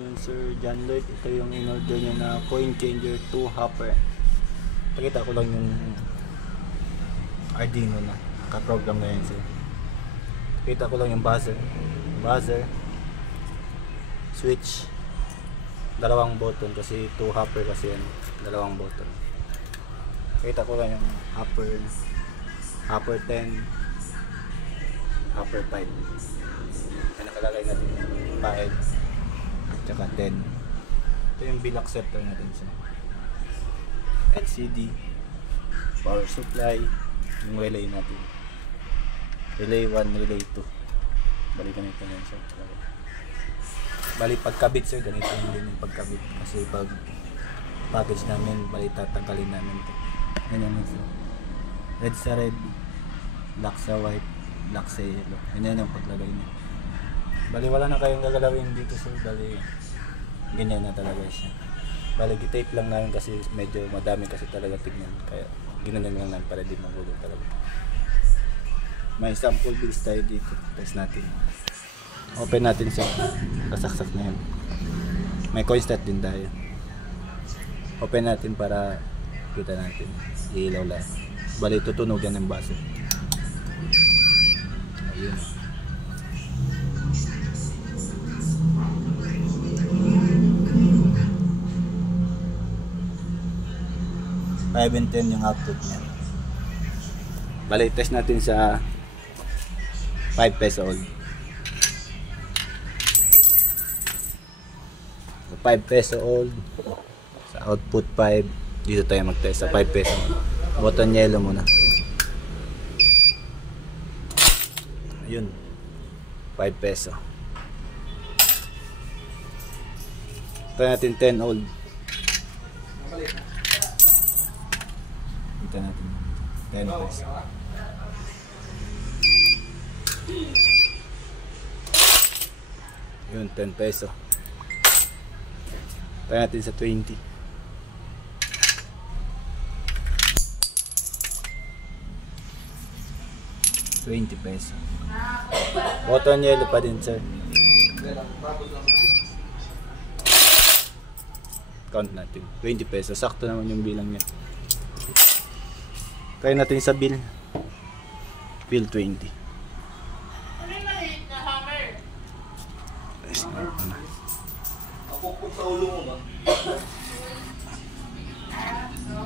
Yun, Sir John Lloyd, ito yung in-order niya na coin changer 2 hopper. Pakita ko lang yung Arduino na ka-program na yun, sir. Pakita ko lang yung buzzer, switch, dalawang button kasi 2 hopper kasi yan, dalawang button. Pakita ko lang yung hopper 10, hopper 5. Ay nakalagay natin yung 5 tsaka 10. Ito yung bill acceptor natin sa LCD, power supply, yung relay natin, relay 1, relay 2. Bali ganito na yun, sir. Bali pagkabit, sir, ganito din yung pagkabit kasi pag package namin, bali tatanggalin namin ito. Ganyan yun, sir. Red sa red, black sa white, black sa yellow. Ganyan yung paglagay niya. Bali wala na kayong gagalawin dito, sir. Bali ganyan na talaga siya. Bali tape lang namin kasi medyo madami kasi talaga tignan. Kaya ginanon lang namin para di magulo talaga. May sample bills tayo dito. Test natin. Open natin siya. Kasaksak na yan. May coin stat din tayo. Open natin para kita natin. Ilaw lang. Bali tutunog yan ng buzzer. Ayun. 5 and 10 yung output niya. Bali, test natin sa 5 peso old. Sa 5 peso old, sa output 5, dito tayo mag-test sa 5 peso old. Button yellow muna. Ayun, 5 peso. Try natin 10 old. Kita natin 10 peso. Yun, 10 peso. Try natin sa 20. 20 peso. Button yellow pa din, sir. Count natin 20 peso. Sakto naman yung bilang niya. Try natin sa bill 20.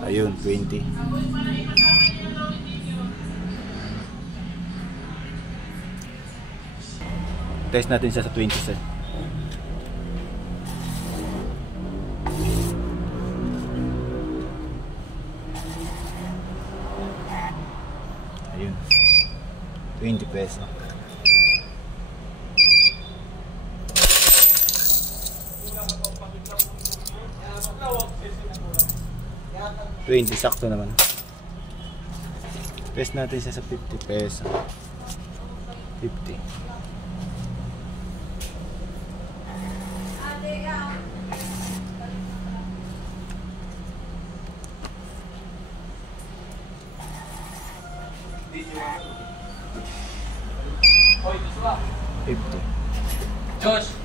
Ayun, 20. Test natin siya sa 20, sir. Ayun, 20 peso. Sakto naman. Test natin siya sa 50 peso. 50.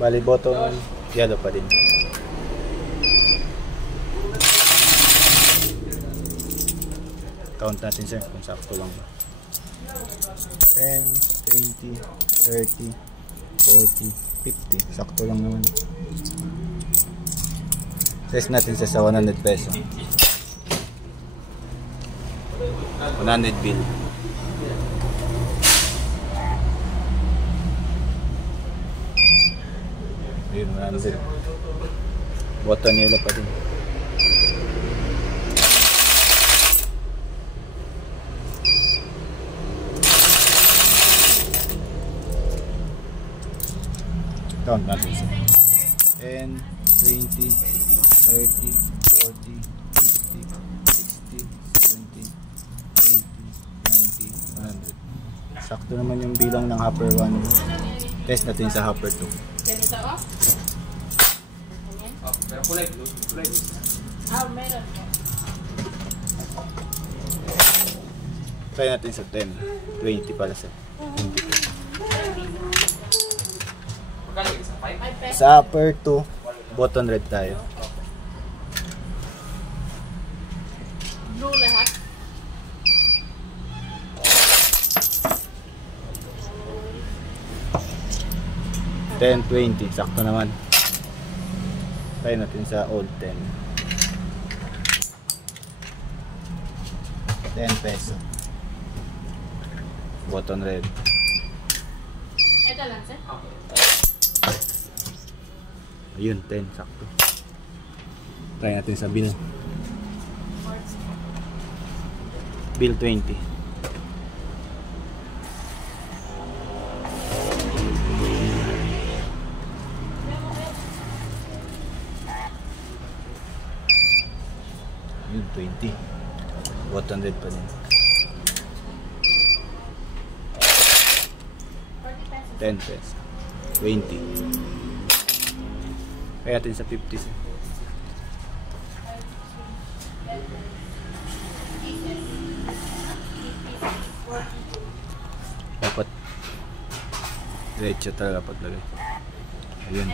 Bali button yellow pa din. Count natin, sir, kung sakto lang ba. 10, 20, 30, 40, 50. Sakto lang naman. Test natin sa 100 peso. 100 bill. Ayun, 100. Button yellow pa din. Count natin siya. 10, 20, 30, 40, 50, 60, 70, 80, 90, 100. Sakto naman yung bilang ng hopper 1. Test natin sa hopper 2. Ganito, oh? Pero kulay blue. Meron po. Try natin sa 10. 20 pala sa 20. Magkano isa? 5? Sa upper 2, Button red tayo. Blue lahat. $10.20, sakto naman. Try natin sa old 10. 10 peso. Button red. Ito lang, sir. Ayun, 10, sakto. Try natin sa bill. Bill 20. Ayun, 20. Button red pa din. 10 pesos. 20. Kaya natin sa 50. Sir. Dapat diretso talaga paglagay. Ayun.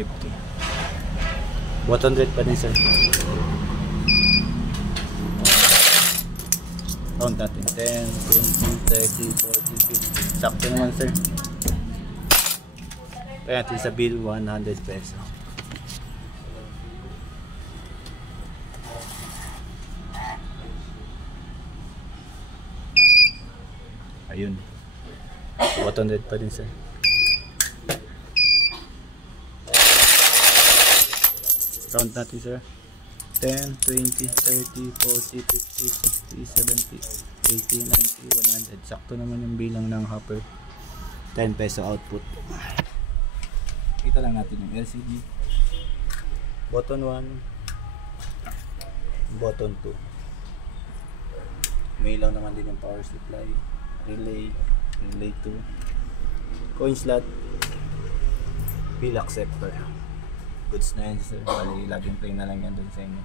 50. Button red pa din, sir. Count natin. 10, 20, 30, 40, 50. Sakto naman, sir. Kaya natin sa bill 100 peso. Ayun. 100 pa din, sir. Count natin, sir. 10, 20, 30, 40, 50, 60, 70, 80, 90, 100. Sakto naman yung bilang ng hopper. 10 peso output. Kita lang natin yung LCD. Button 1. Button 2. May lang naman din yung power supply. Relay. Relay 2. Coin slot. Bill acceptor. Goods na yan, sir. Bali, laging play na lang yan dun sa inyo.